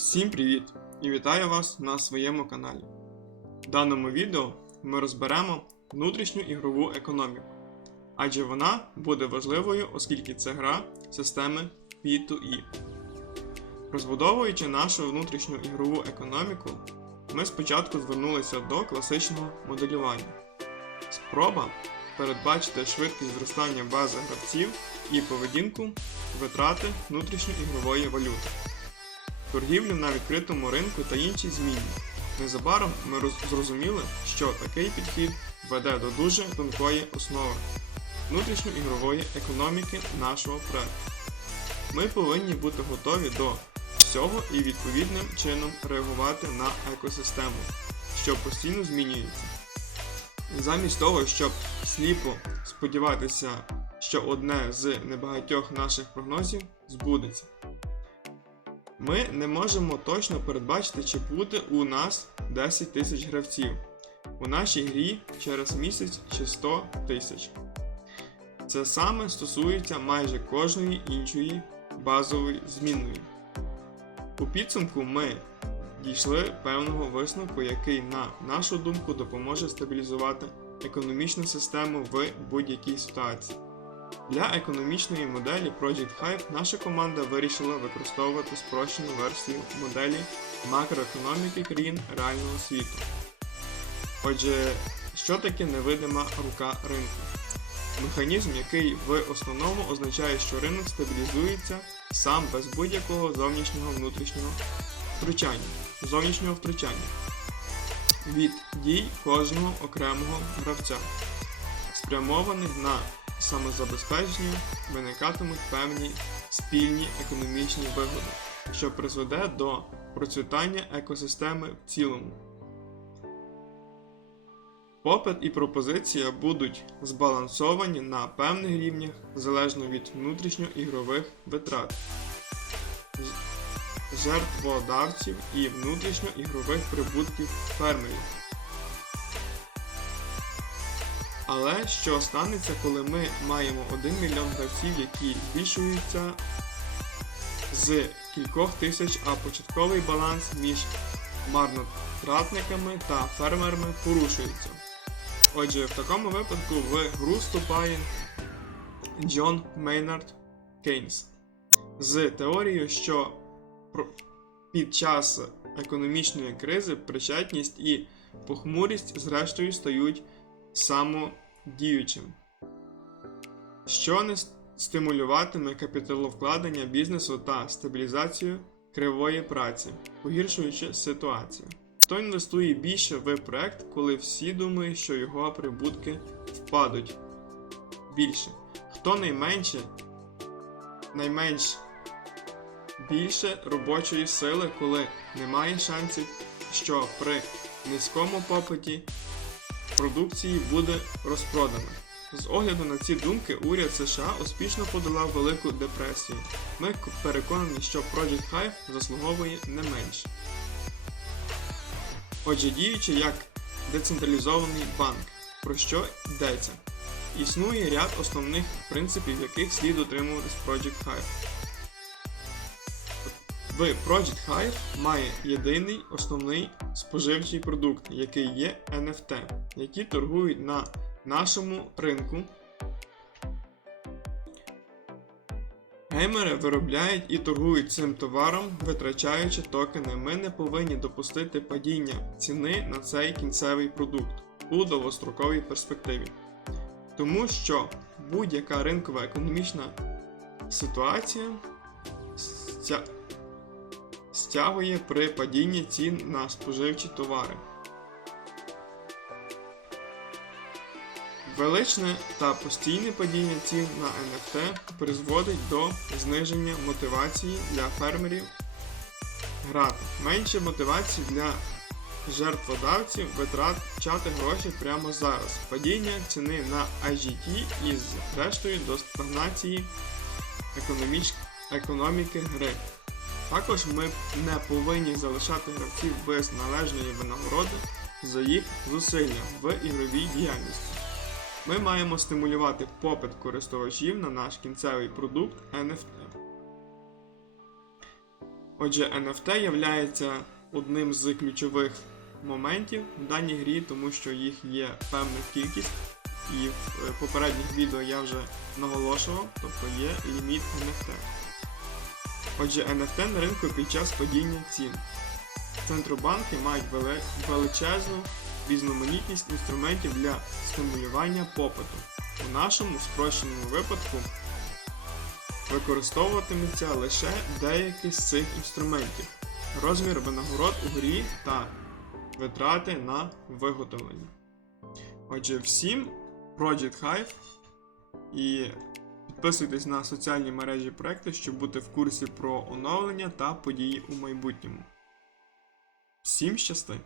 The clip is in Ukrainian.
Всім привіт! І вітаю вас на своєму каналі. В даному відео ми розберемо внутрішню ігрову економіку, адже вона буде важливою, оскільки це гра системи P2E. Розбудовуючи нашу внутрішню ігрову економіку, ми спочатку звернулися до класичного моделювання. Спроба передбачити швидкість зростання бази гравців і поведінку витрати внутрішньоігрової валюти торгівлю на відкритому ринку та інші зміни. Незабаром ми зрозуміли, що такий підхід веде до дуже тонкої основи внутрішньоігрової економіки нашого проекту. Ми повинні бути готові до всього і відповідним чином реагувати на екосистему, що постійно змінюється. Замість того, щоб сліпо сподіватися, що одне з небагатьох наших прогнозів збудеться. Ми не можемо точно передбачити, чи буде у нас 10 тисяч гравців у нашій грі через місяць чи 100 тисяч. Це саме стосується майже кожної іншої базової змінної. У підсумку ми дійшли певного висновку, який, на нашу думку, допоможе стабілізувати економічну систему в будь-якій ситуації. Для економічної моделі Project Hive наша команда вирішила використовувати спрощену версію моделі макроекономіки країн реального світу. Отже, що таке невидима рука ринку? Механізм, який в основному означає, що ринок стабілізується сам без будь-якого зовнішнього внутрішнього втручання, зовнішнього втручання від дій кожного окремого гравця, спрямованих на самозабезпечення виникатимуть певні спільні економічні вигоди, що призведе до процвітання екосистеми в цілому. Попит і пропозиція будуть збалансовані на певних рівнях залежно від внутрішньоігрових витрат, жертводавців і внутрішньоігрових прибутків фермерів. Але що станеться, коли ми маємо 1 мільйон гравців, які збільшуються з кількох тисяч, а початковий баланс між марнотратниками та фермерами порушується. Отже, в такому випадку в гру вступає Джон Мейнард Кейнс з теорією, що під час економічної кризи причетність і похмурість зрештою стають самодіючим, що не стимулюватиме капіталовкладення бізнесу та стабілізацію кривої праці, погіршуючи ситуацію. Хто інвестує більше в проект, коли всі думають, що його прибутки впадуть більше? Хто найменше, найменш більше робочої сили, коли немає шансів, що при низькому попиті продукції буде розпродана. З огляду на ці думки, уряд США успішно подолав Велику депресію. Ми переконані, що Project Hive заслуговує не менше. Отже, діючи як децентралізований банк, про що йдеться? Існує ряд основних принципів, яких слід дотримуватись Project Hive. В Project Hive має єдиний основний споживчий продукт, який є NFT, які торгують на нашому ринку. Геймери виробляють і торгують цим товаром, витрачаючи токени. Ми не повинні допустити падіння ціни на цей кінцевий продукт у довгостроковій перспективі. Тому що будь-яка ринкова економічна ситуація стя- стягує при падінні цін на споживчі товари. Величне та постійне падіння цін на NFT призводить до зниження мотивації для фермерів грати, менше мотивації для жертводавців витрачати гроші прямо зараз. Падіння ціни на IGT і зрештою до стагнації економіч... економіки гри. Також ми не повинні залишати гравців без належної винагороди за їх зусилля в ігровій діяльності. Ми маємо стимулювати попит користувачів на наш кінцевий продукт NFT. Отже, NFT є одним з ключових моментів в даній грі, тому що їх є певна кількість, і в е, попередніх відео я вже наголошував, тобто є ліміт NFT. Отже, NFT на ринку під час падіння цін. Центробанки мають величезну різноманітність інструментів для стимулювання попиту. У нашому спрощеному випадку використовуватиметься лише деякі з цих інструментів, розмір винагород у грі та витрати на виготовлення. Отже, всім Project Hive і підписуйтесь на соціальні мережі проекту, щоб бути в курсі про оновлення та події у майбутньому. Всім щасти!